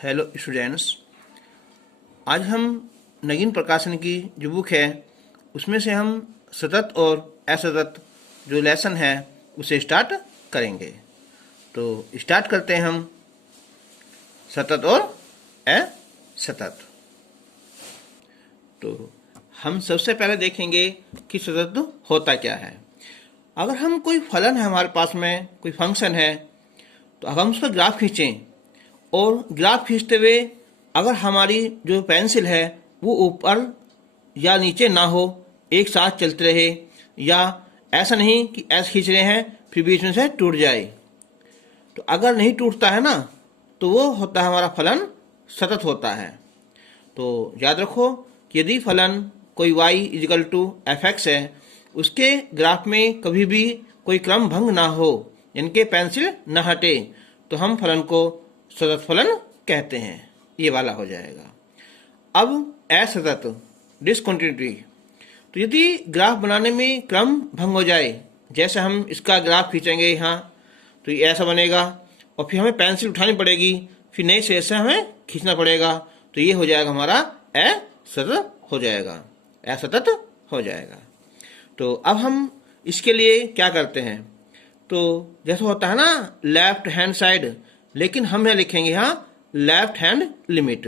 Hello students, आज हम नगीन प्रकाशन की जो बुक है उसमें से हम सतत और असतत जो लेसन है उसे स्टार्ट करेंगे। तो स्टार्ट करते हैं हम सतत और असतत। तो हम सबसे पहले देखेंगे कि सतत होता क्या है। अगर हम कोई फलन है, हमारे पास में कोई फंक्शन है, तो अगर हम उसका ग्राफ खींचें और ग्राफ खींचते हुए अगर हमारी जो पेंसिल है वो ऊपर या नीचे ना हो, एक साथ चलते रहे, या ऐसा नहीं कि ऐसे खींच रहे हैं फिर बीच में से टूट जाए। तो अगर नहीं टूटता है ना, तो वो होता है हमारा फलन सतत होता है। तो याद रखो कि यदि फलन कोई y equal to F X है, उसके ग्राफ में कभी भी कोई क्रम भंग ना हो, यानी कि पेंसिल न हटे, तो हम फलन को सतत फलन कहते हैं। ये वाला हो जाएगा। अब असतत डिसकंटिन्यूटी, तो यदि ग्राफ बनाने में क्रम भंग हो जाए, जैसे हम इसका ग्राफ खींचेंगे यहाँ, तो ये ऐसा बनेगा और फिर हमें पेंसिल उठानी पड़ेगी, फिर नए सिरे से हमें खींचना पड़ेगा, तो ये हो जाएगा हमारा असतत हो जाएगा, असतत हो जाएगा। तो अब हम इसके लिए क्या करते हैं, तो जैसा होता है ना लेफ्ट हैंड साइड, लेकिन हम यहाँ लिखेंगे यहाँ लेफ्ट हैंड लिमिट,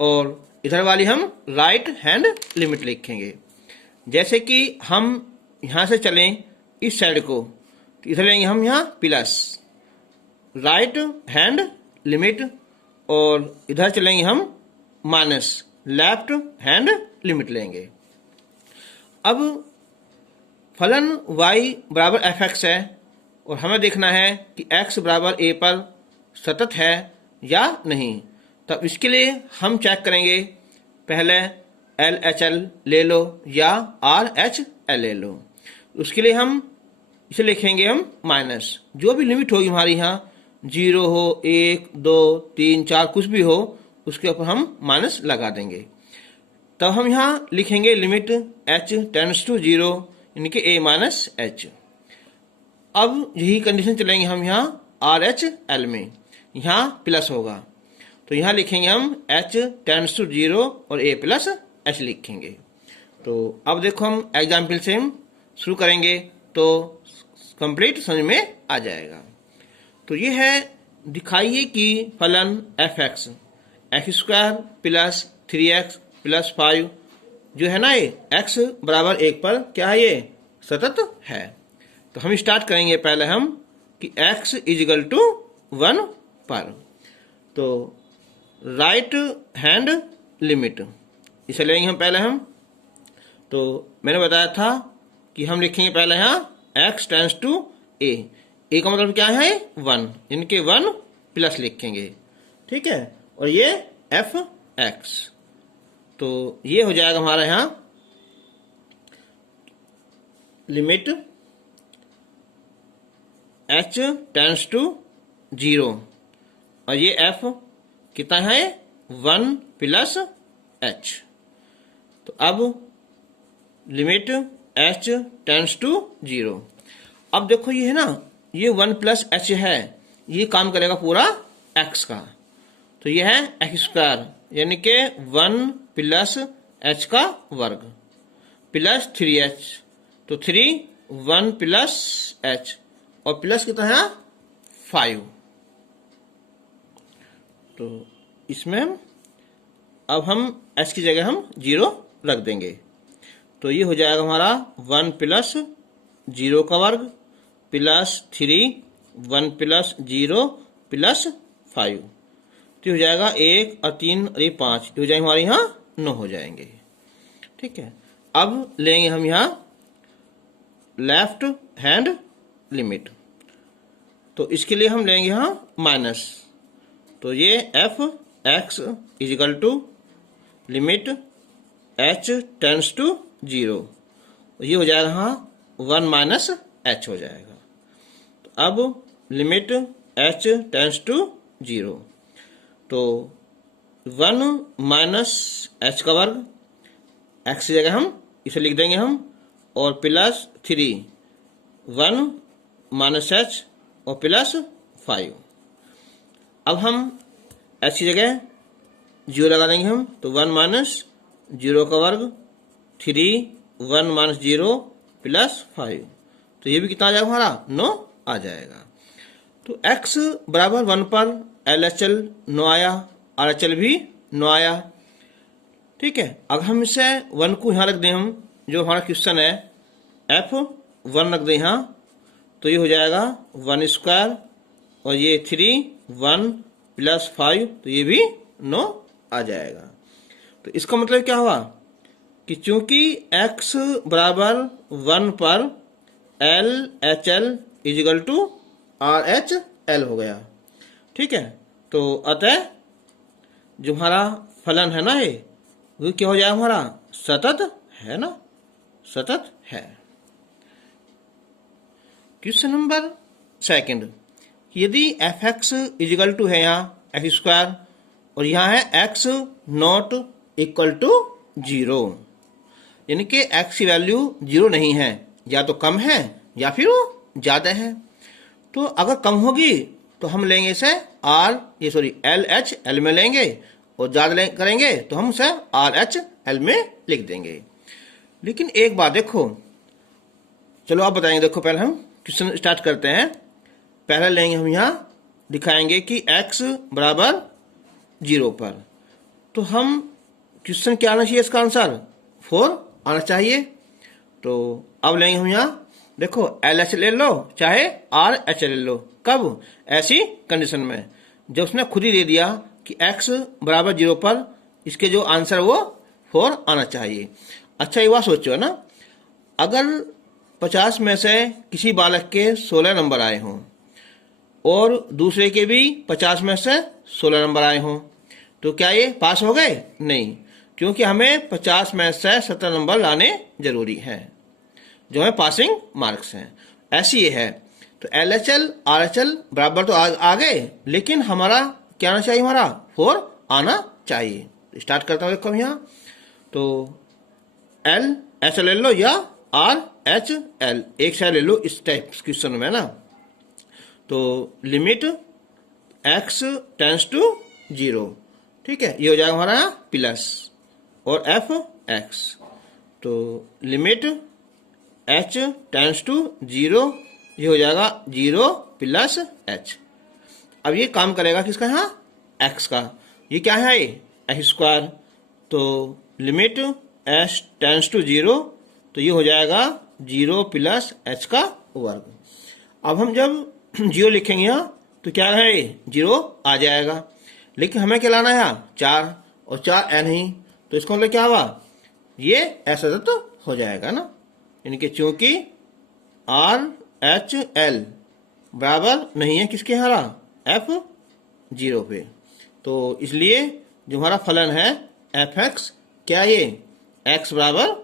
और इधर वाली हम राइट हैंड लिमिट लिखेंगे। जैसे कि हम यहाँ से चलें इस साइड को, तो इधर लेंगे हम यहाँ प्लस राइट हैंड लिमिट, और इधर चलेंगे हम माइनस लेफ्ट हैंड लिमिट लेंगे। अब फलन y बराबर एफ एक्स है और हमें देखना है कि x बराबर a पर सतत है या नहीं। तब इसके लिए हम चेक करेंगे, पहले एल एच एल ले लो या आर एच एल ले लो। उसके लिए हम इसे लिखेंगे हम माइनस, जो भी लिमिट होगी हमारी यहाँ, 0 हो, 1, 2, 3, 4 कुछ भी हो, उसके ऊपर हम माइनस लगा देंगे। तब हम यहाँ लिखेंगे लिमिट h टेंड्स टू 0, यानी कि a माइनस एच। अब यही कंडीशन चलेंगे हम यहाँ आर एच एल में, यहाँ प्लस होगा, तो यहाँ लिखेंगे हम h टेंड्स टू 0 और a प्लस h लिखेंगे। तो अब देखो हम एग्जाम्पल से हम शुरू करेंगे तो कंप्लीट समझ में आ जाएगा। तो ये है, दिखाइए कि फलन F x x square plus 3x plus 5 जो है ना, ये x बराबर 1 पर क्या है, ये सतत है। तो हम स्टार्ट करेंगे पहले हम कि x इजिकल टू 1 पर, तो राइट हैंड लिमिट इसे लेंगे हम पहले हम। तो मैंने बताया था कि हम लिखेंगे पहले यहाँ x tends to a, a का मतलब क्या है 1, इनके 1 प्लस लिखेंगे, ठीक है, और ये एफ एक्स। तो ये हो जाएगा हमारा यहाँ लिमिट h टेंड्स टू 0 और ये f कितना है 1 प्लस h। तो अब लिमिट h टेंड्स टू 0। अब देखो ये है ना, ये 1 प्लस h है, ये काम करेगा पूरा x का, तो ये है एक्स स्क्वायर, यानी कि 1 प्लस h का वर्ग प्लस 3h, तो 3 1 प्लस h और प्लस कितना है 5। तो इसमें अब हम h की जगह हम 0 रख देंगे, तो ये हो जाएगा हमारा 1 प्लस 0 का वर्ग प्लस 3 1 प्लस 0 प्लस 5, तो हो जाएगा 1 और 3 और ये 5, हो जाएंगे हमारे यहाँ 9 हो जाएंगे, ठीक है। अब लेंगे हम यहाँ लेफ्ट हैंड लिमिट, तो इसके लिए हम लेंगे यहाँ माइनस, तो ये F X equal to limit h tends to 0, ये हो जाएगा हाँ 1 माइनस h हो जाएगा। तो अब लिमिट h टेंड्स टू 0, तो 1 माइनस h का वर्ग, x की जगह हम इसे लिख देंगे हम, और प्लस 3 1 माइनस h और प्लस 5। अब हम एच की जगह 0 लगा देंगे हम, तो 1 माइनस 0 का वर्ग 3, 1 माइनस 0 प्लस 5, तो ये भी कितना आ जाएगा हमारा 9 आ जाएगा। तो x बराबर 1 पर LHL 9 आया, RHL भी 9 आया। ठीक है, अगर हम इसे 1 को यहाँ रख दें, हम जो हमारा क्वेश्चन है F1 रख दें यहाँ, तो ये हो जाएगा 1 स्क्वायर और ये 3, 1 प्लस 5, तो ये भी 9 आ जाएगा। तो इसका मतलब क्या हुआ कि चूंकि x बराबर 1 पर LHL इजिकल टू RHL हो गया। ठीक है, तो अतः जो हमारा फलन है ना, ये वो क्या हो जाएगा हमारा सतत है ना, सतत है। क्वेश्चन नंबर 2, यदि fx इजिकल टू है यहाँ एक्स स्क्वायर और यहाँ है x नॉट इक्वल टू 0, यानी कि x की वैल्यू 0 नहीं है, या तो कम है या फिर वो ज्यादा है। तो अगर कम होगी तो हम लेंगे इसे LHL में लेंगे, और ज्यादा करेंगे तो हम उसे RHL में लिख देंगे। लेकिन एक बात देखो, चलो आप बताएंगे, देखो पहले हम क्वेश्चन स्टार्ट करते हैं। पहले लेंगे हम यहाँ दिखाएंगे कि x बराबर 0 पर, तो हम क्वेश्चन क्या आना चाहिए, इसका आंसर 4 आना चाहिए। तो अब लेंगे हम यहाँ, देखो LH ले लो चाहे RHL ले लो, कब ऐसी कंडीशन में जब उसने खुद ही दे दिया कि x बराबर 0 पर इसके जो आंसर वो 4 आना चाहिए। अच्छा ये बात सोचो ना, अगर 50 में से किसी बालक के 16 नंबर आए हों और दूसरे के भी 50 में से 16 नंबर आए हों, तो क्या ये पास हो गए? नहीं, क्योंकि हमें 50 में से 70 नंबर लाने जरूरी है, जो है पासिंग मार्क्स हैं। ऐसी ये है, तो LHL RHL बराबर तो आ गए, लेकिन हमारा क्या आना चाहिए, हमारा 4 आना चाहिए। स्टार्ट करता हूँ, देखो यहाँ, तो LHL ले लो या RHL, एक साइड ले लो इस टाइप क्वेश्चन में ना। तो लिमिट x टेंस टू 0, ठीक है, ये हो जाएगा हमारा प्लस और fx, तो लिमिट h टेंस टू 0, ये हो जाएगा 0 प्लस h। अब ये काम करेगा किसका, यहाँ x का, ये क्या है x स्क्वायर, तो लिमिट h टेंस टू 0, तो ये हो जाएगा 0 प्लस h का वर्ग। अब हम जब 0 लिखेंगे यहाँ तो क्या है 0 आ जाएगा, लेकिन हमें क्या लाना है यहाँ 4, और 4 है नहीं, तो इसका मतलब क्या हुआ, ये ऐसा तो हो जाएगा ना, यानी कि चूंकि RHL बराबर नहीं है किसके, हमारा F0 पे, तो इसलिए जो हमारा फलन है fx, क्या ये x बराबर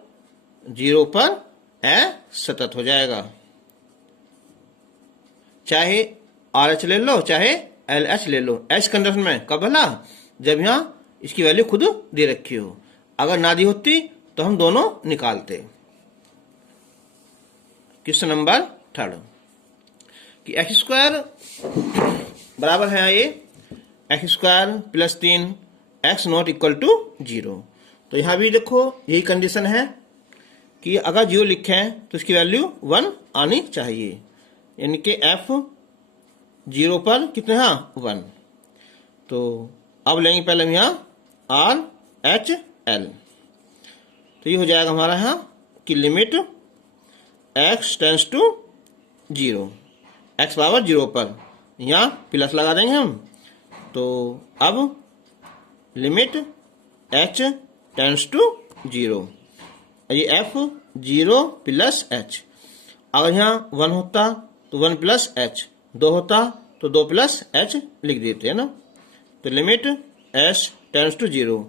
0 पर असतत हो जाएगा। चाहे RH ले लो चाहे LH ले लो, एच कंडीशन में कब भला, जब यहाँ इसकी वैल्यू खुद दे रखी हो, अगर ना दी होती तो हम दोनों निकालते। क्वेश्चन नंबर 3 कि एक्स स्क्वायर बराबर है ये X square plus 3 X not equal to 0, तो यहाँ भी देखो यही कंडीशन है कि अगर 0 लिखें तो इसकी वैल्यू 1 आनी चाहिए, यानी कि F0 पर कितने, हाँ 1। तो अब लेंगे पहले हम यहाँ RHL, तो ये हो जाएगा हमारा यहाँ कि limit x tends to 0, x बराबर 0 पर यहाँ प्लस लगा देंगे हम, तो अब लिमिट h टेंस टू 0, ये F0 प्लस h, अगर यहाँ 1 होता तो 1 प्लस h, 2 होता तो 2 प्लस h लिख देते हैं ना। तो लिमिट h टेंस टू 0,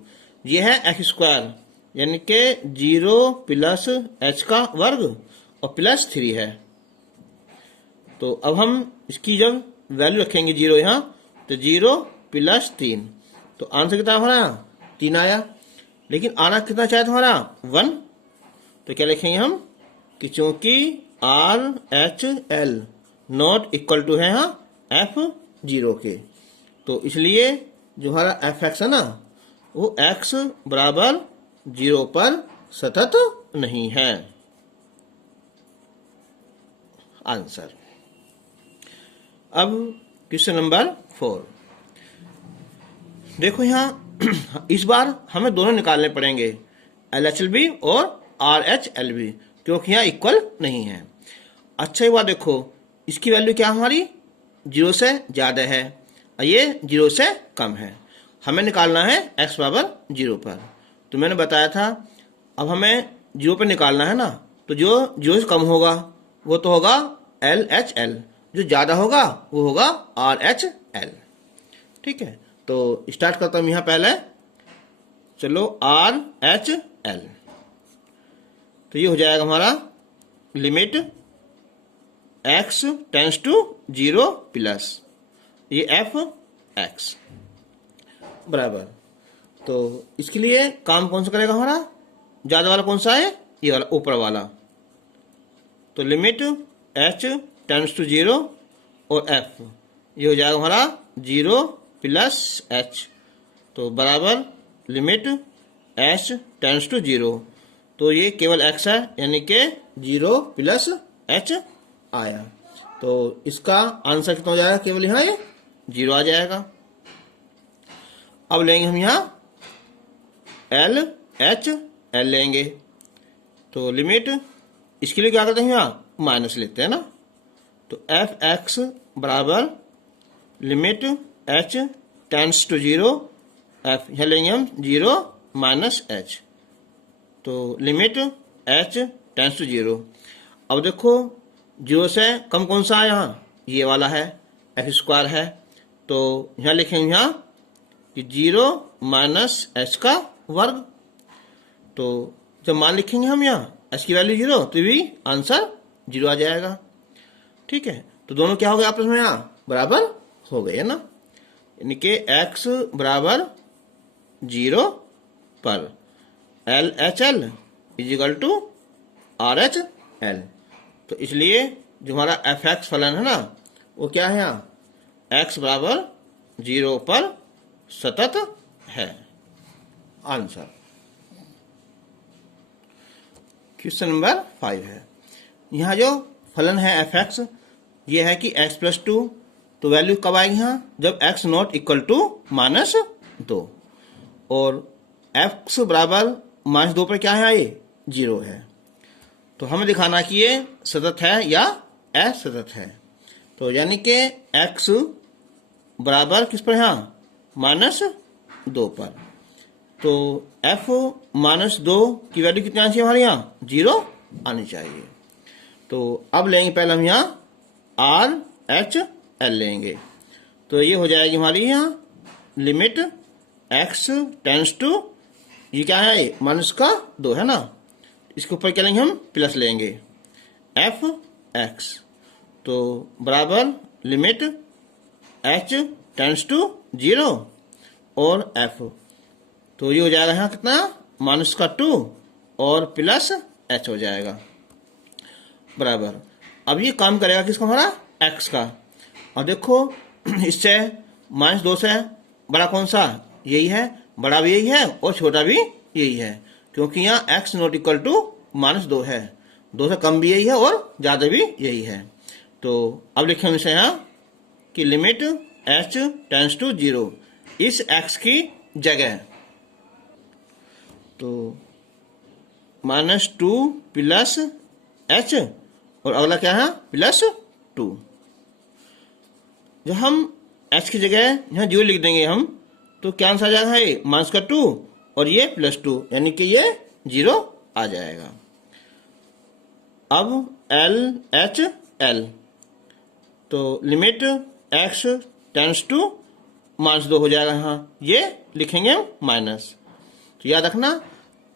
ये है एक्स स्क्वायर, यानी कि 0 प्लस h का वर्ग और प्लस 3 है। तो अब हम इसकी जब वैल्यू रखेंगे 0 यहाँ, तो 0 प्लस 3, तो आंसर कितना हमारा 3 आया, लेकिन आना कितना चाहिए हमारा 1, तो क्या लिखेंगे हम कि चूंकि RHL नॉट इक्वल टू है यहाँ F0 के, तो इसलिए जो हमारा एफ एक्स है ना, वो एक्स बराबर 0 पर सतत नहीं है। आंसर। अब क्वेश्चन नंबर 4 देखो, यहां इस बार हमें दोनों निकालने पड़ेंगे, LHLB और RHLB, क्योंकि यहां इक्वल नहीं है। अच्छा एक बात देखो, इसकी वैल्यू क्या हमारी 0 से ज्यादा है और ये 0 से कम है। हमें निकालना है x बराबर 0 पर। तो मैंने बताया था, अब हमें 0 पर निकालना है ना, तो जो 0 से कम होगा वो तो होगा LHL, जो ज्यादा होगा वो होगा RHL। ठीक है, तो स्टार्ट करता हूं यहां पहले। चलो RHL, तो ये हो जाएगा हमारा limit x tends to 0 plus ये एफ एक्स बराबर। तो इसके लिए काम कौन सा करेगा हमारा, ज्यादा वाला कौन सा है, ये वाला ऊपर वाला। तो लिमिट h टेंस टू 0 और f, ये हो जाएगा हमारा 0 प्लस h, तो बराबर लिमिट h टेंस टू 0। तो ये केवल x है, यानी कि 0 प्लस h आया। तो इसका आंसर कितना हो जाएगा, केवल यहाँ ये 0 आ जाएगा। अब लेंगे हम यहाँ LHL लेंगे, तो लिमिट इसके लिए क्या करते हैं, यहाँ माइनस लेते हैं ना। तो एफ एक्स बराबर limit h tends to 0, F यहाँ लेंगे हम 0 माइनस h, तो लिमिट h टेंस टू 0। अब देखो 0 से कम कौन सा है, यहाँ ये वाला है, x स्क्वायर है। तो यहाँ लिखेंगे यहाँ कि 0 माइनस h का वर्ग। तो जब मान लिखेंगे हम यहाँ h की वैल्यू 0, तो भी आंसर 0 आ जाएगा। ठीक है, तो दोनों क्या हो गए आपस में, यहाँ बराबर हो गए है ना, यानी कि x बराबर 0 पर LHL इजिकल टू RHL। तो इसलिए जो हमारा एफ एक्स फलन है ना, वो क्या है, यहाँ x बराबर 0 पर सतत है। आंसर। क्वेश्चन नंबर 5 है, यहाँ जो फलन है एफ एक्स, ये है कि x प्लस 2, तो वैल्यू कब आएगी यहाँ, जब x नॉट इक्वल टू -2, और x बराबर -2 पर क्या है, ये 0 है। तो हमें दिखाना कि ये सतत है या असतत है। तो यानी कि x बराबर किस पर, यहाँ -2 पर। तो f -2 की वैल्यू कितनी आनी चाहिए हमारे यहाँ, 0 आनी चाहिए। तो अब लेंगे पहले हम यहाँ RHL लेंगे, तो ये हो जाएगी हमारी यहाँ लिमिट x टेंस टू, ये क्या है, -2 है ना, इसके ऊपर क्या लेंगे हम, प्लस लेंगे एफ एक्स, तो बराबर लिमिट h टेंस टू 0 और f, तो ये हो जाएगा यहाँ कितना, -2 और प्लस h हो जाएगा बराबर। अब ये काम करेगा किसका, हमारा x का। और देखो इससे -2 से बड़ा कौन सा, यही है, बड़ा भी यही है और छोटा भी यही है, क्योंकि यहाँ x नॉट इक्वल टू -2 है, 2 से कम भी यही है और ज्यादा भी यही है। तो अब लिखेंगे इसे यहाँ कि लिमिट h टेंस टू 0 इस x की जगह, तो -2 प्लस h और अगला क्या है, +2। जब हम h की जगह यहाँ 0 लिख देंगे हम, तो क्या आंसर आ जाएगा, ये -2 और ये +2, यानी कि ये 0 आ जाएगा। अब LHL, तो लिमिट x टेंस टू -2 हो जाएगा, यहाँ ये लिखेंगे माइनस। तो याद रखना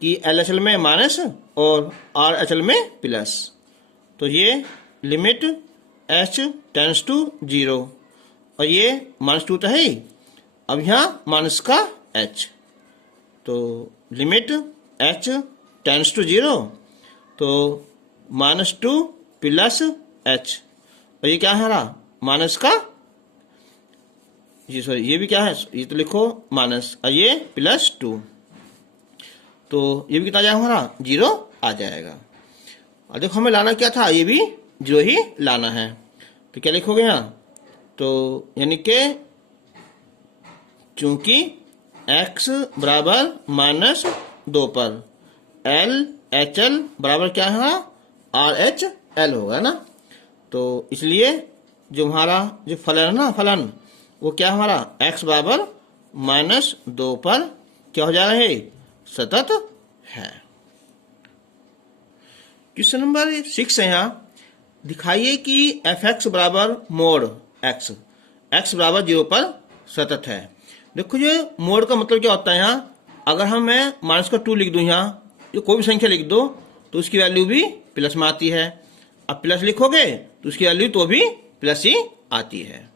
कि LHL में माइनस और RHL में प्लस। तो ये लिमिट h टेंस टू 0 और ये -2 तो है ही, अब यहाँ माइनस का h, तो लिमिट h टेंस टू 0, तो -2 प्लस h, और ये क्या है हमारा, माइनस का, ये सॉरी ये भी क्या है, ये तो लिखो माइनस और ये +2, तो ये भी कितना आ जाएगा हमारा 0 आ जाएगा। और देखो हमें लाना क्या था, ये भी 0 ही लाना है, तो क्या लिखोगे यहाँ, तो यानी कि चूंकि x बराबर -2 पर LHL बराबर क्या है, RHL होगा ना, तो इसलिए जो हमारा जो फलन है ना, फलन वो क्या हमारा x बराबर -2 पर क्या हो जाएगा, है सतत है। क्वेश्चन नंबर 6 है यहाँ, दिखाइए कि f(x) बराबर मोड x बराबर 0 पर सतत है। देखो ये मोड का मतलब क्या होता है, यहाँ अगर हम मैं -2 लिख दूं, यहाँ जो कोई भी संख्या लिख दो तो उसकी वैल्यू भी प्लस में आती है। अब प्लस लिखोगे तो उसकी वैल्यू तो भी प्लस ही आती है।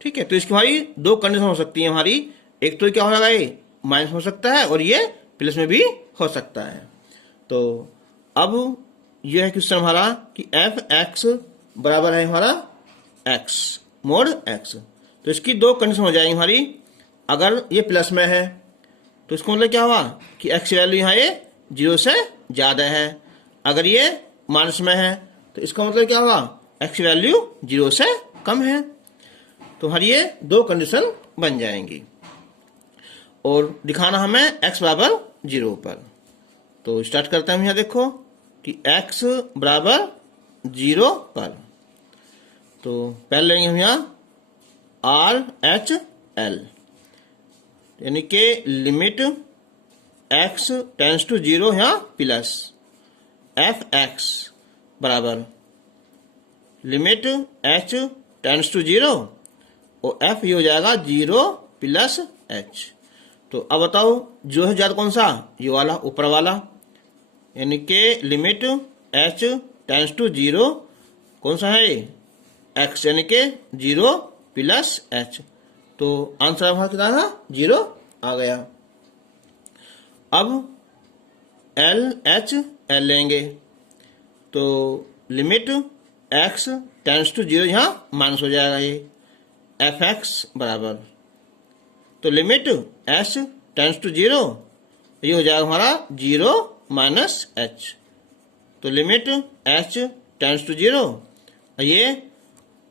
ठीक है, तो इसकी हमारी दो कंडीशन हो सकती है हमारी, एक तो क्या हो जाएगा, ये माइनस हो सकता है और ये प्लस में भी हो सकता है। तो अब यह है क्वेश्चन हमारा कि f(x) बराबर है हमारा x मोड x, तो इसकी दो कंडीशन हो जाएंगी हमारी। अगर ये प्लस में है तो इसका मतलब क्या हुआ कि x वैल्यू यहाँ ये 0 से ज़्यादा है, अगर ये माइनस में है तो इसका मतलब क्या हुआ x वैल्यू 0 से कम है। तो हमारी ये दो कंडीशन बन जाएंगी और दिखाना हमें x बराबर 0 पर। तो स्टार्ट करते हैं हम, यहाँ देखो कि x बराबर 0 पर, तो पहले लेंगे हम यहाँ RHL, यानी कि लिमिट x टेंस टू 0 यहाँ प्लस f(x) बराबर लिमिट h टेंस टू 0 और f ये हो जाएगा 0 प्लस h। तो अब बताओ जो है ज्यादा कौन सा, ये वाला ऊपर वाला, यानी कि लिमिट h टेंस टू 0 कौन सा है, x, यानी कि 0 प्लस h। तो आंसर हमारा कितना था, 0 आ गया। अब LHL लेंगे तो लिमिट x टेंस टू 0 यहाँ माइनस हो जाएगा, ये f(x) बराबर, तो लिमिट h टेंस टू 0 ये हो जाएगा हमारा 0 माइनस h, तो लिमिट h टेंस टू 0, ये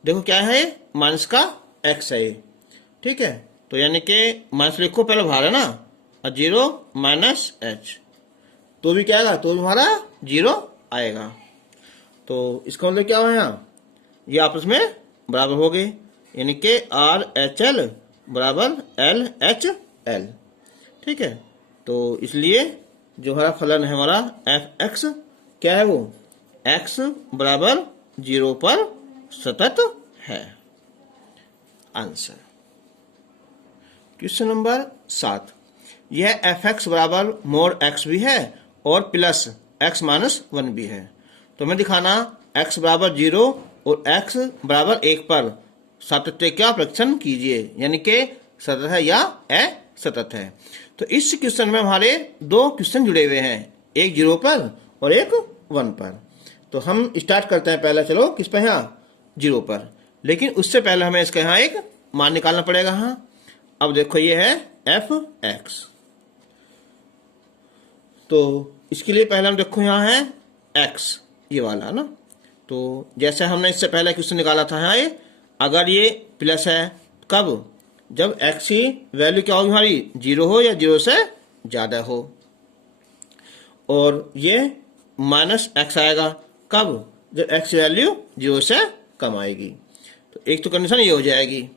देखो क्या है माइनस का x है ये। ठीक है, तो यानी कि माइनस लिखो पहले बाहर है ना, और 0 माइनस h, तो भी क्या आएगा, तो भी हमारा 0 आएगा। तो इसका मतलब क्या हुआ, यहाँ ये आपस में बराबर हो गए, यानी कि RHL बराबर LHL। ठीक है, तो इसलिए जो हमारा फलन है हमारा f(x) क्या है, वो x बराबर 0 पर सतत है। आंसर क्वेश्चन नंबर 7, यह f(x) बराबर मोड x भी है और प्लस x माइनस 1 भी है। तो हमें दिखाना x बराबर 0 और x बराबर 1 पर सातत्य का परीक्षण कीजिए, यानी कि सतत है या असतत है। तो इस क्वेश्चन में हमारे दो क्वेश्चन जुड़े हुए हैं, एक 0 पर और एक 1 पर। तो हम स्टार्ट करते हैं पहले, चलो किस पर, यहाँ 0 पर, लेकिन उससे पहले हमें इसका यहाँ एक मान निकालना पड़ेगा। हाँ, अब देखो ये है f(x), तो इसके लिए पहले हम देखो यहाँ है x, ये वाला है ना। तो जैसे हमने इससे पहले क्वेश्चन निकाला था, यहाँ ये अगर ये प्लस है, कब, जब x की वैल्यू क्या होगी हमारी 0 हो या 0 से ज़्यादा हो, और ये माइनस x आएगा कब, जब x की वैल्यू 0 से कम आएगी। तो एक तो कंडीशन ये हो जाएगी।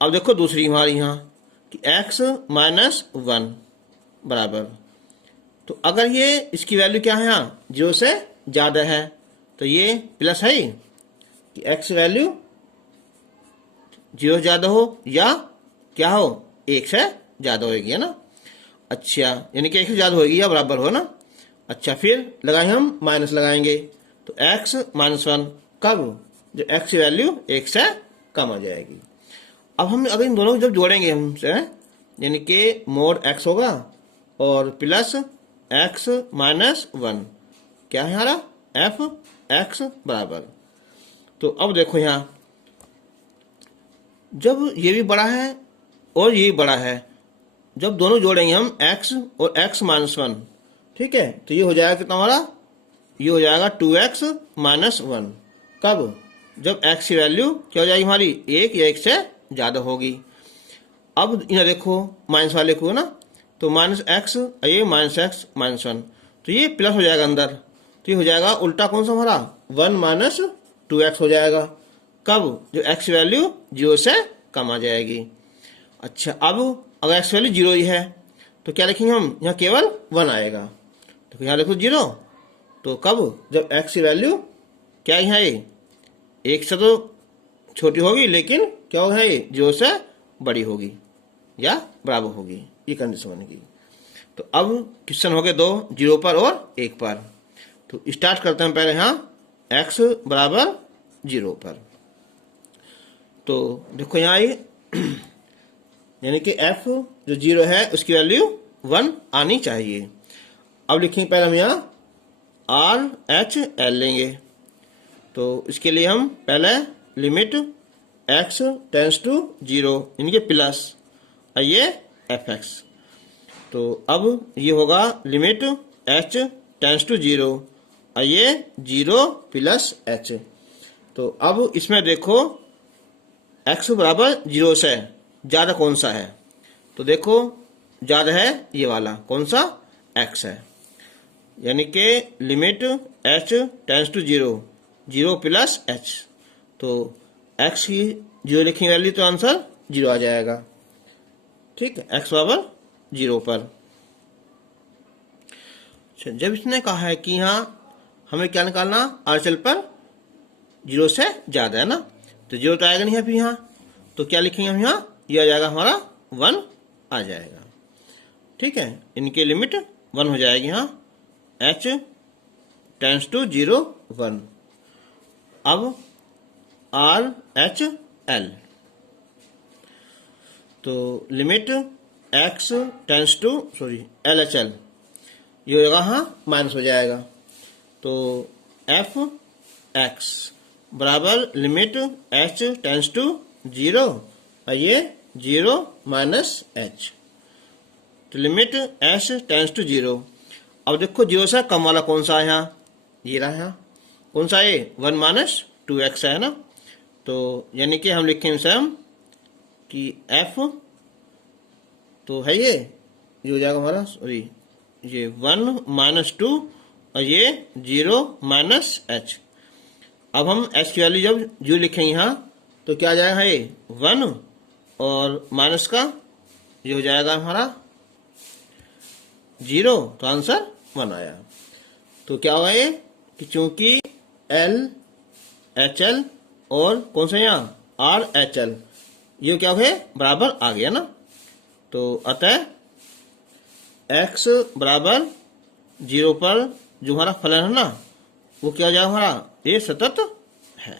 अब देखो दूसरी हमारी यहाँ कि x माइनस 1 बराबर, तो अगर ये इसकी वैल्यू क्या है, यहाँ 0 से ज़्यादा है, तो ये प्लस है कि x वैल्यू 0 ज़्यादा हो या क्या हो 1 से ज़्यादा होगी, है ना। अच्छा, यानी कि 1 से ज़्यादा होगी या बराबर हो ना। अच्छा, फिर लगाएंगे हम माइनस लगाएंगे, तो x माइनस 1 कब, जब x की वैल्यू 1 से कम आ जाएगी। अब हम अगर इन दोनों को जब जोड़ेंगे हमसे, यानी कि मोड x होगा और प्लस x माइनस 1, क्या है हमारा f(x) बराबर। तो अब देखो यहाँ जब ये भी बड़ा है और ये भी बड़ा है, जब दोनों जोड़ेंगे हम x और x माइनस वन, ठीक है, तो ये हो जाएगा कितना हमारा, ये हो जाएगा 2x माइनस वन। कब? जब x की वैल्यू क्या हो जाएगी हमारी, एक या एक से ज़्यादा होगी। अब इन्हें देखो माइनस वाले को ना, तो माइनस एक्स, ये माइनस एक्स माइनस वन, तो ये प्लस हो जाएगा अंदर, तो ये हो जाएगा उल्टा कौन सा हमारा, 1 माइनस 2x हो जाएगा। कब? जो x वैल्यू 0 से कम आ जाएगी। अच्छा, अब अगर x वैल्यू 0 ही है तो क्या लिखेंगे हम, यहाँ केवल 1 आएगा, तो यहाँ लिखो 0। तो कब? जब x की वैल्यू क्या यहाँ ये एक से तो छोटी होगी, लेकिन क्या होगा ये 0 से बड़ी होगी या बराबर होगी, ये कंडीशन बनेगी। तो अब क्वेश्चन हो गए दो, 0 पर और 1 पर। तो स्टार्ट करते हैं पहले यहाँ x बराबर 0 पर। तो देखो यहाँ ये यानी कि f जो 0 है उसकी वैल्यू 1 आनी चाहिए। अब लिखेंगे पहले हम यहाँ RHL लेंगे, तो इसके लिए हम पहले लिमिट x टेंस टू 0 इनके प्लस ये fx, तो अब ये होगा लिमिट h टेंस टू 0 ये 0 प्लस h। तो अब इसमें देखो x बराबर 0 से ज़्यादा कौन सा है, तो देखो ज़्यादा है ये वाला, कौन सा, x है, यानी कि limit h tends to 0 0 plus h, तो x की 0 लिखेंगे वैल्यू तो आंसर 0 आ जाएगा। ठीक है, x बराबर 0 पर। जब इसने कहा है कि यहाँ हमें क्या निकालना, RHL पर 0 से ज़्यादा है ना, तो 0 तो आएगा नहीं है फिर यहाँ, तो क्या लिखेंगे हम यहाँ, ये आ जाएगा हमारा 1 आ जाएगा। ठीक है, इनकी लिमिट 1 हो जाएगी यहाँ, h टेंस टू 0 1। अब RHL, तो limit x tends to LHL, ये होगा हाँ माइनस हो जाएगा, तो fx बराबर लिमिट h टेंस टू 0 और ये 0 माइनस h, तो लिमिट h टेंस टू 0। अब देखो 0 से कम वाला कौन सा है यहाँ, ये रहा यहाँ, कौन सा है, 1 माइनस 2x है ना, तो यानी कि हम लिखेंगे इसे हम कि f तो है ये हो जाएगा हमारा, सॉरी ये 1 माइनस 2 और ये 0 माइनस h। अब हम h की वैल्यू जब 0 लिखेंगे यहाँ तो क्या आ जाएगा, ये 1 और माइनस का ये हो जाएगा हमारा 0, तो आंसर 1 आया। तो क्या होगा ये कि चूंकि LHL और कौन सा यहाँ RHL ये क्या हो गया, बराबर आ गया ना, तो अतः x बराबर 0 पर जो हमारा फलन है ना वो क्या हो जाएगा हमारा, ये सतत है।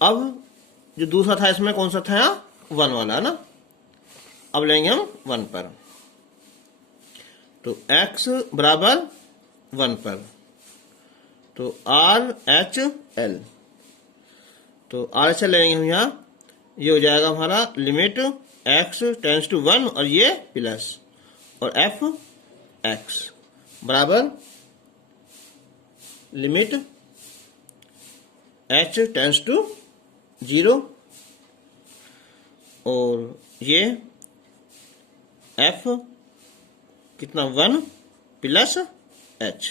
अब जो दूसरा था इसमें कौन सा था यहाँ, 1 वाला है ना, अब लेंगे हम 1 पर, तो x बराबर 1 पर, तो RHL, तो RHL लेंगे हम यहाँ, ये हो जाएगा हमारा लिमिट x टेंस टू 1 और ये प्लस और fx बराबर लिमिट h टेंस टू 0 और ये f कितना 1 प्लस h।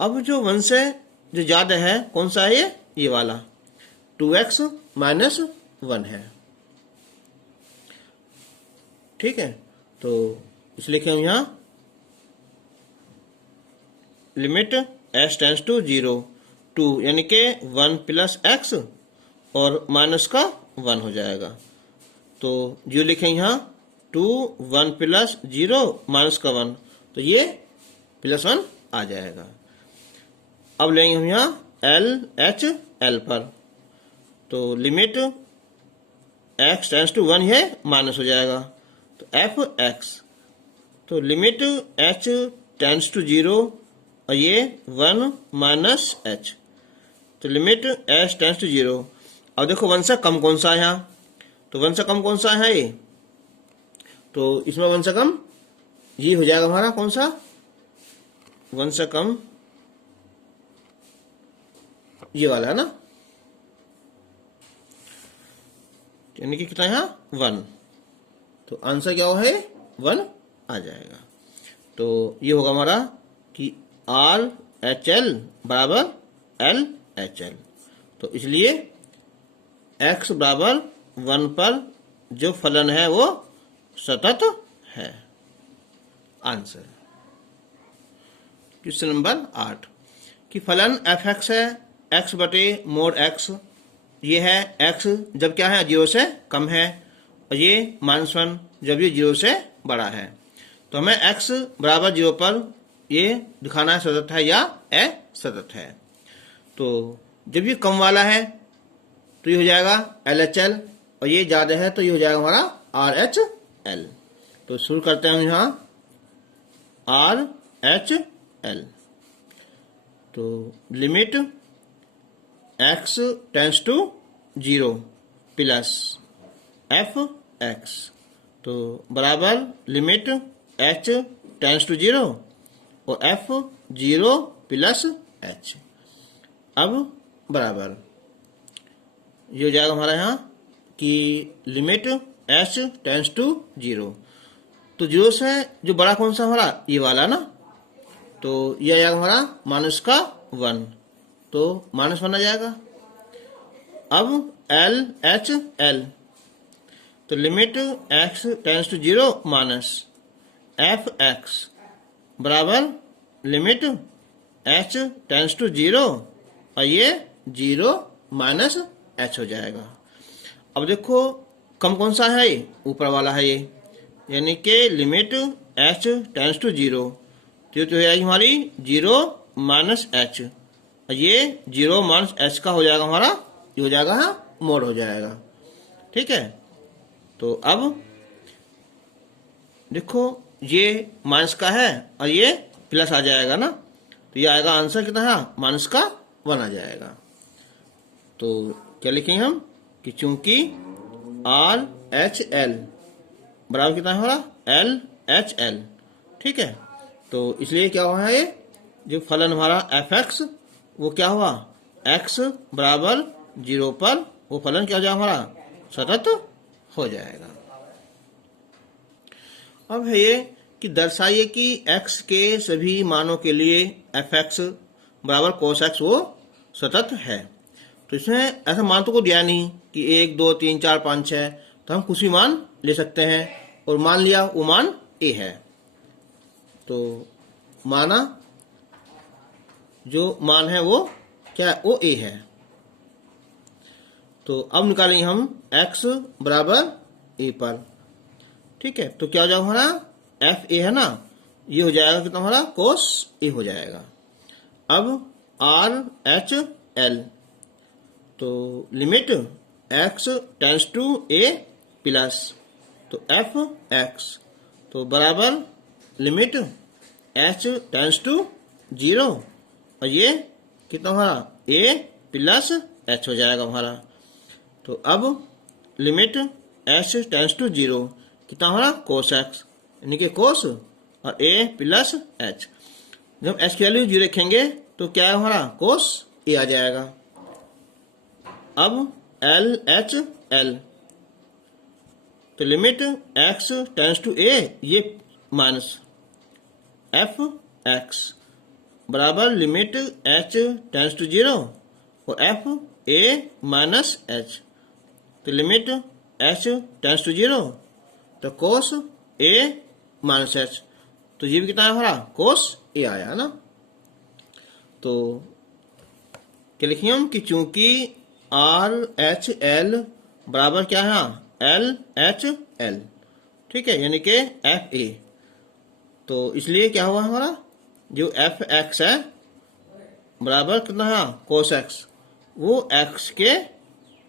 अब जो 1 से जो ज़्यादा है कौन सा है, ये वाला 2x माइनस 1 है। ठीक है, तो इसलिए हम यहाँ लिमिट h टेंस टू 0 2 यानी कि 1 प्लस x और माइनस का 1 हो जाएगा, तो जो लिखेंगे यहाँ 2 1 प्लस 0 माइनस का 1, तो ये प्लस 1 आ जाएगा। अब लेंगे हम यहाँ LHL पर, तो लिमिट x टेंस टू 1 है माइनस हो जाएगा, तो fx, तो लिमिट h टेंस टू 0 और ये 1 माइनस h, तो लिमिट h टेंस टू 0। अब देखो 1 से कम कौन सा है यहाँ, तो 1 से कम कौन सा है ये? तो इसमें 1 से कम ये हो जाएगा हमारा कौन सा? 1 से कम ये वाला है ना, यानी कि कितना है यहाँ 1। तो आंसर क्या है 1 आ जाएगा। तो ये होगा हमारा कि RHL बराबर LHL। तो इसलिए x बराबर 1 पर जो फलन है वो सतत है। आंसर क्वेश्चन नंबर 8 कि फलन f(x) है x बटे मोड x। ये है x जब क्या है 0 से कम है, और ये -1 जब ये 0 से बड़ा है। तो हमें x बराबर 0 पर ये दिखाना है सतत है या असतत है। तो जब ये कम वाला है तो ये हो जाएगा LHL, और ये ज़्यादा है तो ये हो जाएगा हमारा RHL। तो शुरू करते हैं हम यहाँ RHL। तो limit x tends to 0 plus f(x) तो बराबर लिमिट h टेंड्स टू 0 और f 0 प्लस h। अब बराबर ये हो जाएगा हमारा यहाँ कि लिमिट h टेंड्स टू 0। तो 0 से जो बड़ा कौन सा हमारा ये वाला ना, तो ये आ जाएगा हमारा -1, तो -1 आ जाएगा। अब LHL तो limit x tends to 0 minus f(x) बराबर लिमिट h टेंड्स टू 0 और ये 0 माइनस h हो जाएगा। अब देखो कम कौन सा है ये? ऊपर वाला है ये, यानी कि लिमिट h टेंड्स टू 0 तो हो जाएगी हमारी 0 माइनस h, और ये 0 माइनस h का हो जाएगा हमारा, ये हो जाएगा मोड हो जाएगा। ठीक है, तो अब देखो ये माइनस का है और ये प्लस आ जाएगा ना, तो ये आएगा आंसर कितना है -1 आ जाएगा। तो क्या लिखेंगे हम कि चूंकि RHL बराबर कितना है हमारा LHL। ठीक है, तो इसलिए क्या हुआ है ये जो फलन हमारा f(x) वो क्या हुआ x बराबर 0 पर वो फलन क्या हो जाएगा हमारा सतत हो जाएगा। अब है ये कि दर्शाइए कि x के सभी मानों के लिए f(x) बराबर cos x वो सतत है। तो इसमें ऐसा मान तो को दिया नहीं कि 1 2 3 4 5 6, तो हम कुछ भी मान ले सकते हैं, और मान लिया वो मान a है। तो माना जो मान है वो क्या है? वो a है। तो अब निकालेंगे हम x बराबर a पर। ठीक है, तो क्या हो जाएगा हमारा fa है ना, ये हो जाएगा कितना हमारा cos a हो जाएगा। अब RHL तो limit x tends to a plus तो f(x) तो बराबर लिमिट h टेंड्स टू 0 और ये कितना हमारा a प्लस h हो जाएगा हमारा। तो अब लिमिट h टेंड्स टू 0 कितना हमारा cos x, यानी कि cos और a प्लस h। जब h की वैल्यू 0 रखेंगे तो क्या है हमारा cos a आ जाएगा। अब LHL तो limit x tends to a ये माइनस f(x) बराबर लिमिट h टेंड्स टू 0 और f a माइनस h, तो लिमिट h टेंड्स टू 0 तो cos a माइनस h, तो ये भी कितना है हमारा cos a आया ना। तो क्या लिखेंगे हम कि चूंकि RHL बराबर क्या है LHL। ठीक है, यानी कि FA, तो इसलिए क्या हुआ हमारा जो f(x) है बराबर कितना है cos x, वो x के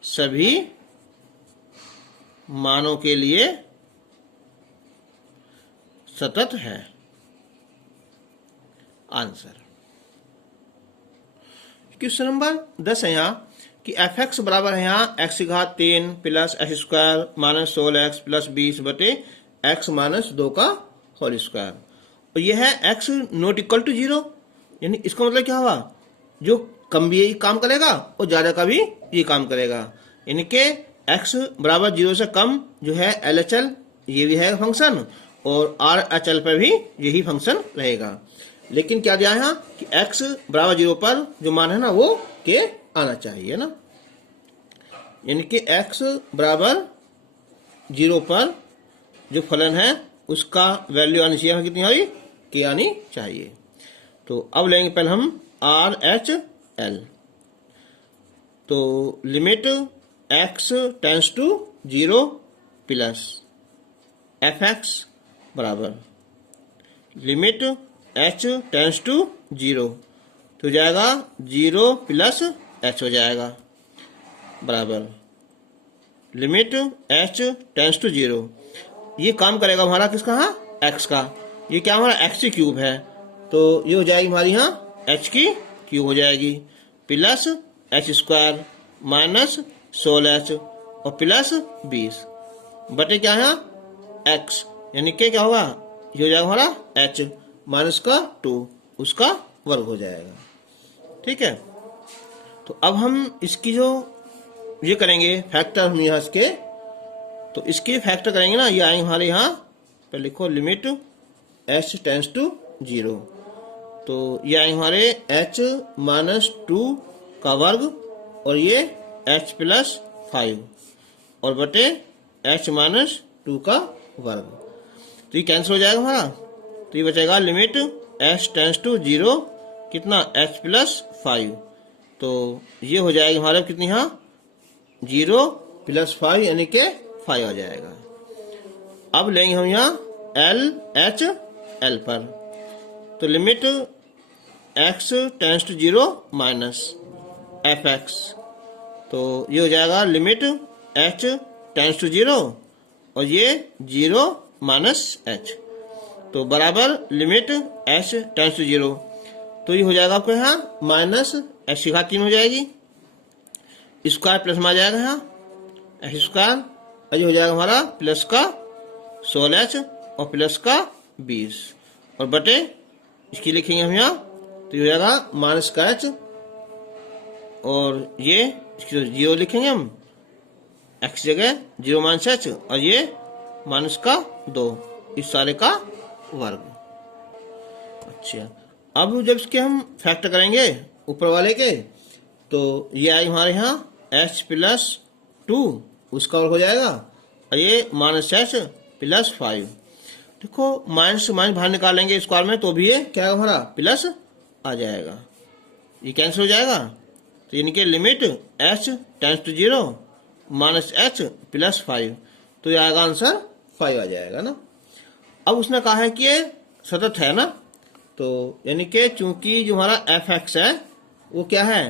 सभी मानों के लिए सतत है। आंसर क्वेश्चन नंबर 10 है यहाँ कि एफ एक्स बराबर है यहाँ एक्स की घात 3 plus x square minus 16x plus 20 बटे एक्स माइनस 2 का होल स्क्वायर। और ये है एक्स नॉट इक्वल टू 0, यानी इसका मतलब क्या हुआ, जो कम भी यही काम करेगा और ज़्यादा का भी ये काम करेगा, यानी कि एक्स बराबर 0 से कम जो है एल एच एल ये भी है फंक्शन, और आर एच एल पर भी यही फंक्शन रहेगा। लेकिन क्या दिया है यहाँ कि x बराबर 0 पर जो मान है ना वो के आना चाहिए ना, यानी कि x बराबर 0 पर जो फलन है उसका वैल्यू आनी चाहिए, कितनी आई के आनी चाहिए। तो अब लेंगे पहले हम आर एच एल। तो limit x tends to 0 plus F X बराबर लिमिट h टेंस टू 0 तो जाएगा 0 प्लस h हो जाएगा बराबर लिमिट h टेंस टू 0। ये काम करेगा हमारा किसका, हाँ x का, ये क्या हमारा x की क्यूब है, तो ये हो जाएगी हमारी यहाँ h की क्यूब हो जाएगी plus h square minus 16h और प्लस 20 बटे क्या है x, यानी कि क्या होगा, ये हो जाएगा हमारा h माइनस का 2 उसका वर्ग हो जाएगा। ठीक है, तो अब हम इसकी जो ये करेंगे फैक्टर हम यहाँ इसके, तो इसके फैक्टर करेंगे ना, ये आएंगे हमारे यहाँ पर लिखो लिमिट h टेंस टू 0, तो ये आएंगे हमारे h माइनस 2 का वर्ग और ये h प्लस 5 और बटे h माइनस 2 का वर्ग, तो ये कैंसिल हो जाएगा हमारा, तो ये बचेगा लिमिट h टेंस टू 0 कितना h प्लस 5, तो ये हो जाएगी हमारे कितनी यहाँ 0 प्लस 5 यानी कि 5 आ जाएगा। अब लेंगे हम यहाँ एल एच एल पर, तो limit x tends to 0 minus F x, तो ये हो जाएगा लिमिट h टेंस टू 0 और ये 0 माइनस h, तो बराबर लिमिट h टेंस टू 0, तो ये हो जाएगा आपको यहाँ माइनस h की घात 3 हो जाएगी, स्क्वायर प्लस में आ जाएगा यहाँ h स्क्वायर, और ये हो जाएगा हमारा प्लस का 16h और प्लस का 20 और बटे इसकी लिखेंगे हम यहाँ, तो ये हो जाएगा माइनस का h और ये इसकी 0 लिखेंगे हम x जगह 0 माइनस h और ये माइनस का 2 इस सारे का वर्ग। अच्छा, अब जब इसके हम फैक्टर करेंगे ऊपर वाले के, तो ये आएगी हमारे यहाँ h प्लस 2 उसका वर्ग हो जाएगा और ये माइनस h प्लस 5। देखो माइनस से माइनस बाहर निकालेंगे स्क्वायर में तो भी ये क्या है हमारा प्लस आ जाएगा, ये कैंसिल हो जाएगा, तो यानी कि limit h tends to 0 minus h plus 5, तो ये आएगा आंसर 5 आ जाएगा ना। अब उसने कहा है कि ये सतत है ना, तो यानी कि चूंकि जो हमारा एफ एक्स है वो क्या है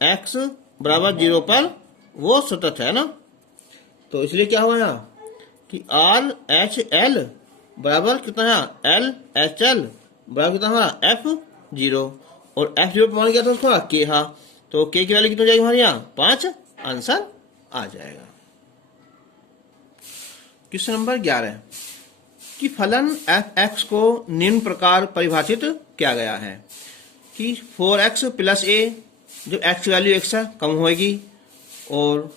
x बराबर 0 पर वो सतत है ना, तो इसलिए क्या हुआ यहाँ कि आर एच एल बराबर कितना है एल एच एल बराबर कितना हमारा F0 और F0 पर मान क्या था उसका के, हाँ तो के की वैल्यू कितनी हो जाएगी हमारे यहाँ 5, आंसर आ जाएगा। क्वेश्चन नंबर 11 कि फलन एफ एक्स को निम्न प्रकार परिभाषित किया गया है कि 4x प्लस a जो x वैल्यू 1 से कम होगी और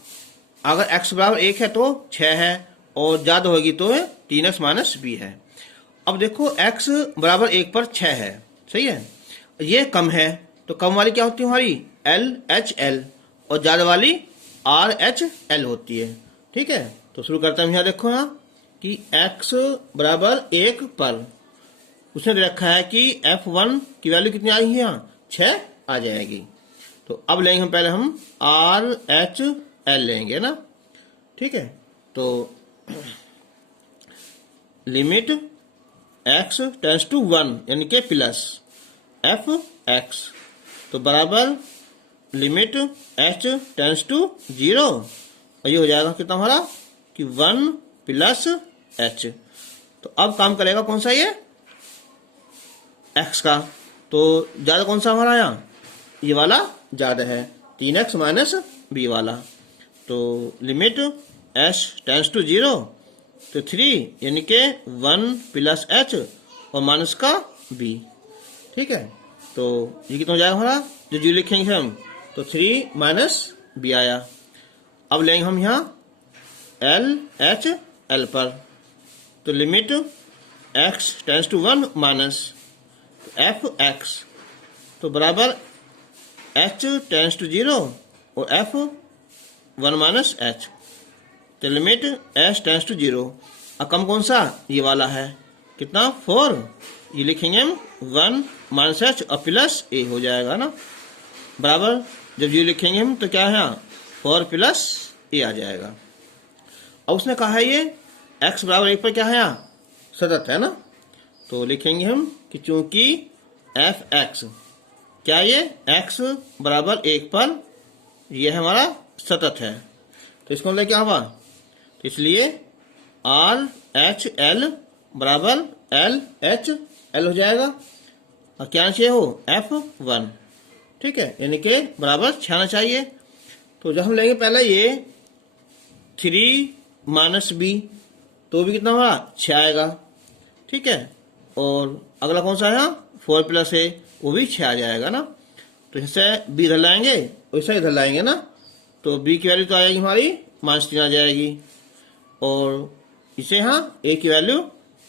अगर x बराबर 1 है तो 6 है और ज्यादा होगी तो 3x माइनस b है। अब देखो x बराबर 1 पर 6 है, सही है, ये कम है तो कम वाली क्या होती है हमारी एल एच एल और ज्यादा वाली आर एच एल होती है। ठीक है, तो शुरू करते हैं यहाँ, देखो यहाँ कि x बराबर 1 पर उसने दे रखा है कि f1 की वैल्यू कितनी आई है यहाँ 6 आ जाएगी, तो अब लेंगे हम पहले हम आर एच एल लेंगे ना। ठीक है, तो लिमिट x टेंस टू 1 यानी कि प्लस एफ एक्स, तो बराबर लिमिट h टेंस टू 0 और ये हो जाएगा कितना हमारा कि 1 प्लस h, तो अब काम करेगा कौन सा ये x का, तो ज्यादा कौन सा हमारा यहाँ ये वाला ज्यादा है 3x माइनस बी वाला। तो लिमिट एच टेंस टू 0 तो 3 यानी के 1 प्लस एच और माइनस का बी। ठीक है, तो ये कितना हो जाएगा हमारा, जो जी लिखेंगे हम तो 3 माइनस बी आया। अब लेंगे हम यहाँ एल एच एल पर, तो limit x tends to 1 minus F x तो बराबर एच टेंस टू 0 और एफ 1 माइनस एच, तो लिमिट एच टेंस टू 0। अब कम कौन सा, ये वाला है, कितना 4, ये लिखेंगे हम 1 माइनस एच और प्लस ए हो जाएगा ना, बराबर जब ये लिखेंगे हम तो क्या है यहाँ 4 प्लस ए आ जाएगा। अब उसने कहा है ये x बराबर 1 पर क्या है यहाँ सतत है ना, तो लिखेंगे हम कि चूंकि एफ एक्स क्या ये x बराबर 1 पर यह हमारा सतत है, तो इसका मतलब क्या हुआ, तो इसलिए आर एच एल बराबर एल एच एल हो जाएगा और क्या चाहिए हो F1। ठीक है, यानी कि बराबर 6 आना चाहिए। तो जब हम लेंगे पहले ये 3 माइनस बी तो भी कितना हुआ 6 आएगा। ठीक है, और अगला कौन सा है 4 प्लस ए वो भी 6 आ जाएगा ना, तो इससे बी इधर लाएंगे वैसे इधर लाएंगे ना, तो बी की वैल्यू तो आएगी हमारी -3 आ जाएगी, और इसे यहाँ ए की वैल्यू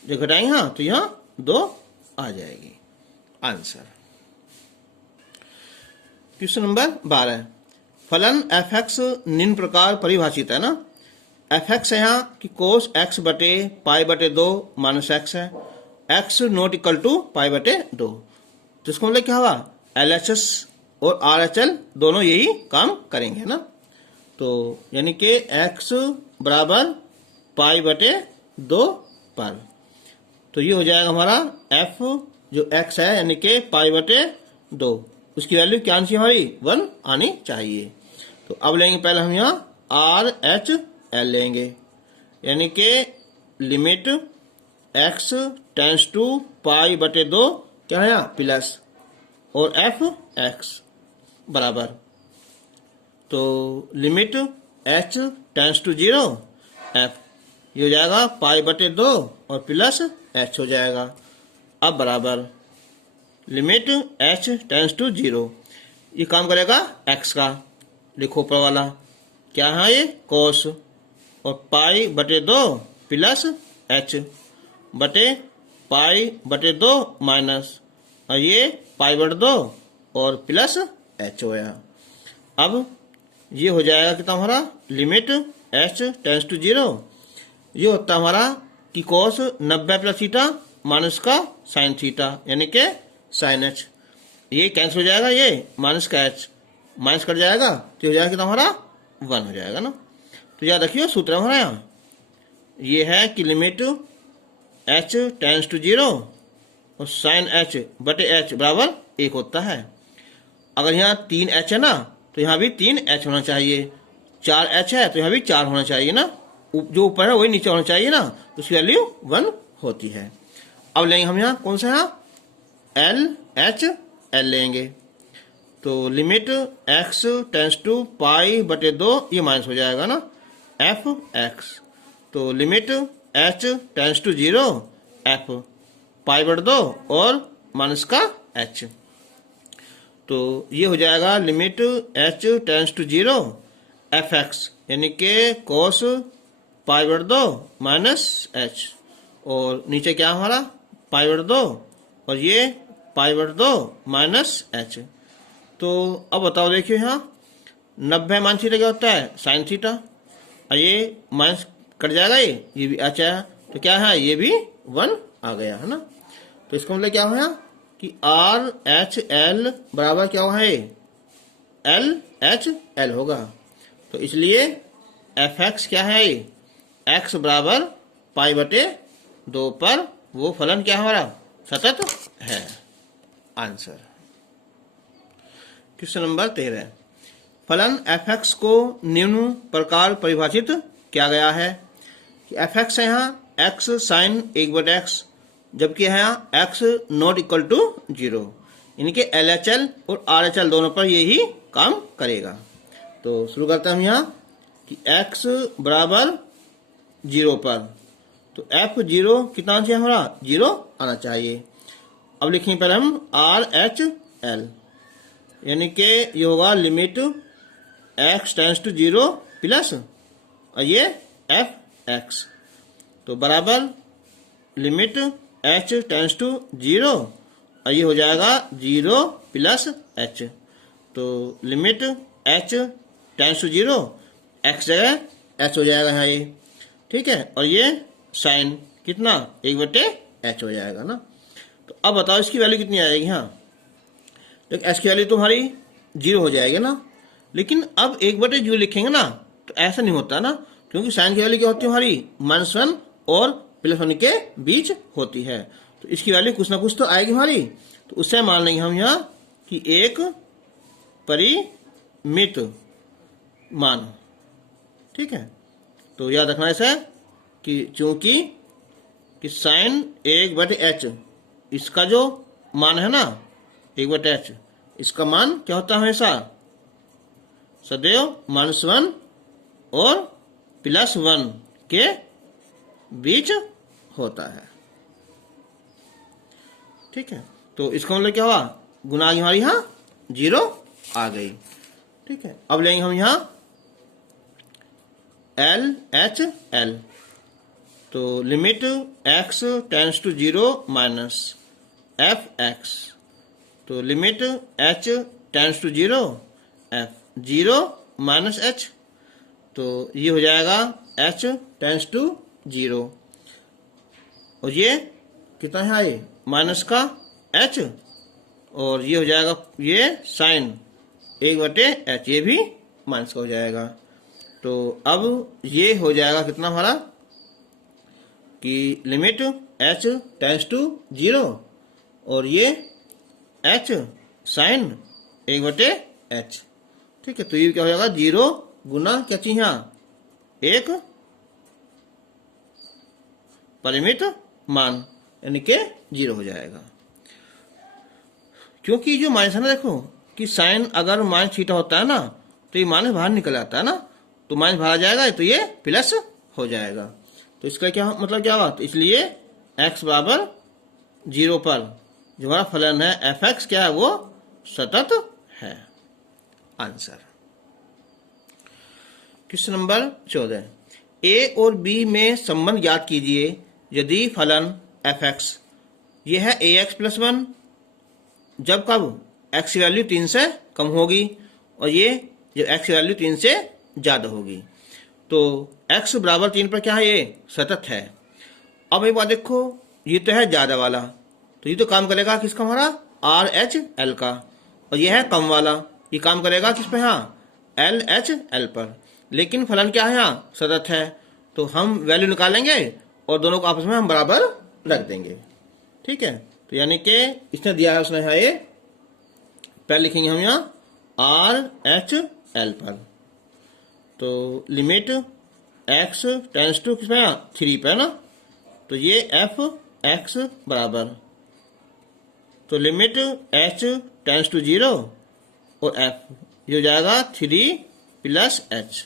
जो घटाएंगे हाँ तो यहाँ 2 आ जाएगी। आंसर क्वेश्चन नंबर 12, फलन एफ एक्स निम्न प्रकार परिभाषित है ना, एफ एक्स है यहाँ कि कोस एक्स बटे पाई बटे 2 माइनस एक्स है, x not equal to pi बटे 2, तो इसका मतलब क्या हुआ एल एच एस और आर एच एल दोनों यही काम करेंगे ना, तो यानी कि एक्स बराबर पाई बटे 2 पर, तो ये हो जाएगा हमारा एफ जो एक्स है यानी कि पाई बटे 2, उसकी वैल्यू क्या आनी चाहिए हमारी 1 आनी चाहिए। तो अब लेंगे पहले हम यहाँ आर एच एल लेंगे, यानी कि limit x tends to pi बटे 2 क्या है यहाँ प्लस और एफ एक्स बराबर, तो limit H tends to 0 F ये हो जाएगा पाई बटे 2 और प्लस एच हो जाएगा। अब बराबर लिमिट एच टेंस टू 0 ये काम करेगा एक्स का, लिखो ऊपर वाला क्या है ये कोस और पाई बटे 2 प्लस एच बटे पाई बटे 2 माइनस और ये पाई बटे 2 और प्लस एच हो गया। अब ये हो जाएगा कितना हमारा लिमिट एच टेंस टू 0 ये होता हमारा कि कोस 90 प्लस थीटा माइनस का साइन थीटा यानी कि साइन एच, ये कैंसिल हो जाएगा, ये माइनस का एच माइनस कट जाएगा तो हो जाएगा कितना हमारा 1 हो जाएगा ना। तो याद रखिए सूत्र हमारा यहाँ ये है कि लिमिट एच टेंस टू 0 और साइन एच बटे एच बराबर 1 होता है। अगर यहाँ 3 एच है ना तो यहाँ भी 3 एच होना चाहिए, 4 एच है तो यहाँ भी 4 होना चाहिए ना, जो ऊपर है वही नीचे होना चाहिए ना, तो उसकी वैल्यू 1 होती है। अब लेंगे हम यहाँ कौन सा है एल एच एल लेंगे, तो limit x tends to pi बटे 2 ये माइनस हो जाएगा ना एफ एक्स, तो limit H tends to 0 f pi बटे 2 और माइनस का एच, तो ये हो जाएगा limit H tends to 0 F X यानी कि कोस पाई बटे 2 माइनस एच, और नीचे क्या हमारा पाई बटे 2 और ये पाई बटे 2 माइनस एच। तो अब बताओ देखिए यहाँ 90 मान थीटा क्या होता है साइन थीटा, और ये माइनस कट जाएगा ये भी एच है, तो क्या है ये भी 1 आ गया है ना। तो इसका मतलब क्या हुआ कि आर एच एल बराबर क्या हुआ है एल एच एल होगा, तो इसलिए एफ एक्स क्या है एक्स बराबर पाई बटे 2 पर वो फलन क्या हमारा सतत है। आंसर क्वेश्चन नंबर 13, फलन एफ एक्स को निम्न प्रकार परिभाषित किया गया है कि एफ एक्स है यहाँ एक्स साइन 1/x, जबकि है यहाँ एक्स नॉट इक्वल टू 0, यानी कि एल एच एल और आर एच एल दोनों पर यही काम करेगा। तो शुरू करते हैं हम यहाँ कि x बराबर 0 पर, तो f0 कितना चाहिए हमारा, 0 आना चाहिए। अब लिखेंगे पहले हम RHL, यानी कि ये होगा limit x tends to 0 plus और ये fx, तो बराबर लिमिट h टेंड्स टू 0 और ये हो जाएगा 0 प्लस h, तो limit h tends to 0, x जगह h हो जाएगा यहाँ ये, ठीक है। और ये साइन कितना 1/h हो जाएगा ना। तो अब बताओ इसकी वैल्यू कितनी आएगी यहाँ, तो h की वैल्यू तुम्हारी 0 हो जाएगी ना, लेकिन अब 1/0 लिखेंगे ना तो ऐसा नहीं होता ना, क्योंकि साइन की वैल्यू क्या होती है हमारी -1 और +1 के बीच होती है, तो इसकी वैल्यू कुछ ना कुछ तो आएगी हमारी। तो उससे मान लेंगे हम यहाँ कि एक परिमित मान, ठीक है। तो याद रखना ऐसा कि चूंकि कि साइन 1/h, इसका जो मान है ना 1/h, इसका मान क्या होता है हमेशा सदैव -1 और +1 के बीच होता है, ठीक है। तो इसका मतलब क्या हुआ, गुना हमारी यहाँ 0 आ गई, ठीक है। अब लेंगे हम यहाँ LHL, तो limit x tends to 0 minus fx, तो limit h tends to 0 f0 minus h, तो ये हो जाएगा h टेंड्स टू 0 और ये कितना है ये माइनस का h, और ये हो जाएगा ये साइन 1/h, ये भी माइनस का हो जाएगा। तो अब ये हो जाएगा कितना हमारा कि लिमिट h टेंड्स टू 0 और ये h साइन 1/h, ठीक है। तो ये क्या हो जाएगा 0 गुना क्या चाहिए यहाँ एक परिमित मान, यानी कि 0 हो जाएगा। क्योंकि जो माइनस है ना, देखो कि साइन अगर -θ होता है ना तो ये माइनस बाहर निकल आता है ना, तो माइनस बाहर आ जाएगा तो ये प्लस हो जाएगा। तो इसका क्या मतलब क्या हुआ, तो इसलिए x बराबर 0 पर जो हमारा फलन है fx क्या है वो सतत है। आंसर क्वेश्चन नंबर 14, a और b में संबंध ज्ञात कीजिए यदि फलन fx ये है ax + 1 जब कब x की वैल्यू 3 से कम होगी और ये जब x की वैल्यू 3 से ज्यादा होगी। तो x बराबर 3 पर क्या है ये सतत है। अब एक बात देखो, ये तो है ज्यादा वाला, तो ये तो काम करेगा किसका हमारा RHL का, और ये है कम वाला, ये काम करेगा किस पे यहाँ LHL पर, लेकिन फलन क्या है यहाँ सतत है। तो हम वैल्यू निकालेंगे और दोनों को आपस में हम बराबर रख देंगे, ठीक है। तो यानी कि इसने दिया है उसने है ये, पहले लिखेंगे हम यहाँ RHL पर, तो लिमिट x टेंड्स टू किस पे 3 पे ना, तो ये fx बराबर, तो लिमिट h टेंड्स टू 0 और f ये हो जाएगा 3 + h।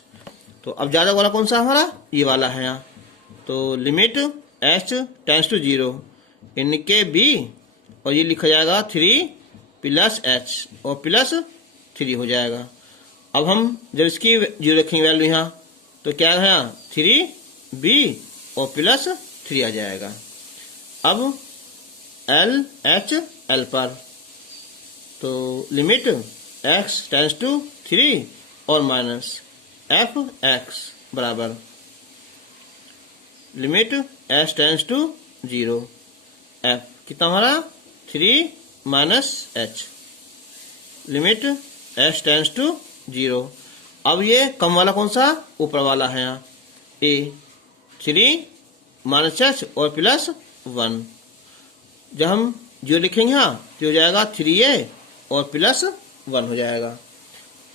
तो अब ज्यादा वाला कौन सा हमारा ये वाला है यहाँ, तो लिमिट h टेंड्स टू 0 इनके b और ये लिखा जाएगा 3 + h और +3 हो जाएगा। अब हम जब इसकी जो रखेंगे वैल्यू यहाँ तो क्या है यहाँ 3b और +3 आ जाएगा। अब LHL पर, तो लिमिट x टेंड्स टू 3 और माइनस fx बराबर limit h tends to 0 f कितना हमारा 3 - h, limit h tends to 0। अब ये कम वाला कौन सा ऊपर वाला है यहाँ a 3 - h और +1, जब हम जो लिखेंगे यहाँ तो हो जाएगा 3a और +1 हो जाएगा।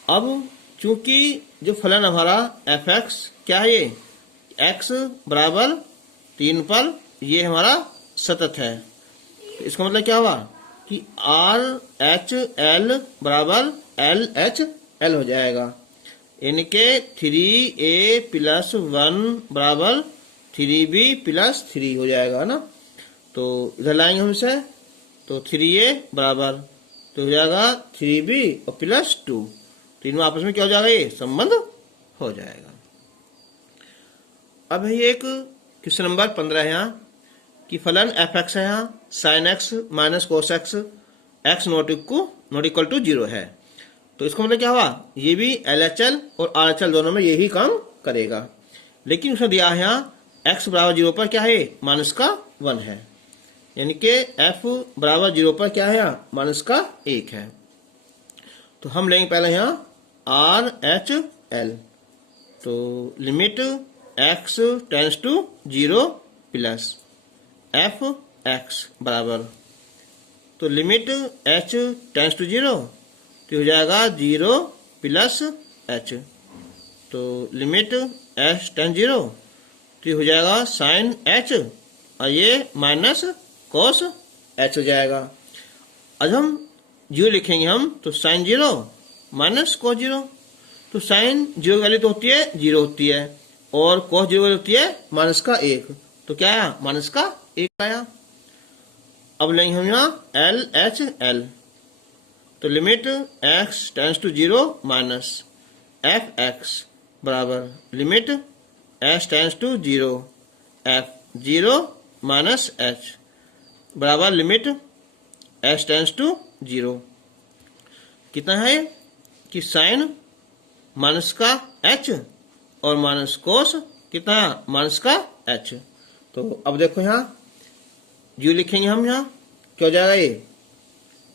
अब चूंकि जो फलन हमारा fx क्या है ये x बराबर 3 पर ये हमारा सतत है, तो इसका मतलब क्या हुआ कि RHL बराबर LHL हो जाएगा। यानी कि 3a प्लस 1 बराबर 3b प्लस 3 हो जाएगा ना। तो इधर लाएंगे हम इसे, तो 3a बराबर तो हो जाएगा 3b और प्लस 2, तीनों आपस में क्या हो जाएगा, ये संबंध हो जाएगा। अब है एक क्वेश्चन नंबर 15 है यहाँ कि फलन एफ एक्स है, यहाँ sine X minus cos X X not equal to 0 है। तो इसका मतलब क्या हुआ, ये भी LHL और RHL दोनों में यही काम करेगा। लेकिन उसने दिया है यहाँ x बराबर 0 पर क्या है, माइनस का 1 है, यानी कि f बराबर 0 पर क्या है, यहाँ माइनस का 1 है। तो हम लेंगे पहले यहाँ RHL, तो limit x tends to 0 plus f x बराबर, तो लिमिट h टेंड्स टू 0 तो हो जाएगा 0 प्लस h, तो लिमिट h टेंड्स 0 तो हो जाएगा साइन h और ये माइनस कॉस h हो जाएगा। अब हम 0 लिखेंगे हम, तो साइन 0 माइनस कॉस 0, तो साइन 0 की वैल्यू तो होती है 0 होती है और कॉस 0 की वैल्यू होती है माइनस का 1, तो क्या आया, माइनस का 1 आया। अब लेंगे हम यहाँ LHL, तो limit x tends to 0 minus f x बराबर limit h tends to 0 f 0 minus h बराबर लिमिट h टेंड्स टू 0, कितना है कि साइन माइनस का h और माइनस कोस कितना, माइनस का h। तो अब देखो यहाँ 0 लिखेंगे हम, यहाँ क्या हो जाएगा, ये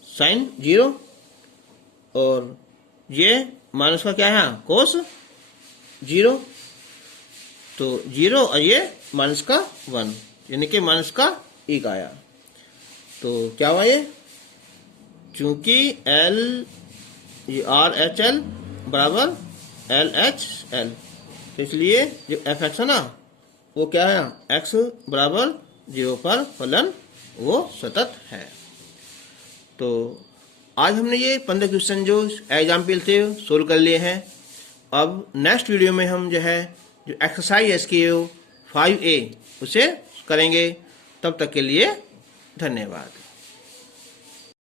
साइन 0 और ये माइनस का क्या है, कोस 0, तो 0 और ये माइनस का 1, यानी कि माइनस का 1 आया। तो क्या हुआ ये, चूंकि RHL बराबर LHL, तो इसलिए जो एफ एक्स है ना वो क्या है, x बराबर 0 पर फलन वो सतत है। तो आज हमने ये 15 क्वेश्चन जो एग्जाम्पल थे सोल्व कर लिए हैं। अब नेक्स्ट वीडियो में हम जो है जो एक्सरसाइज SKU 5A उसे करेंगे। तब तक के लिए धन्यवाद।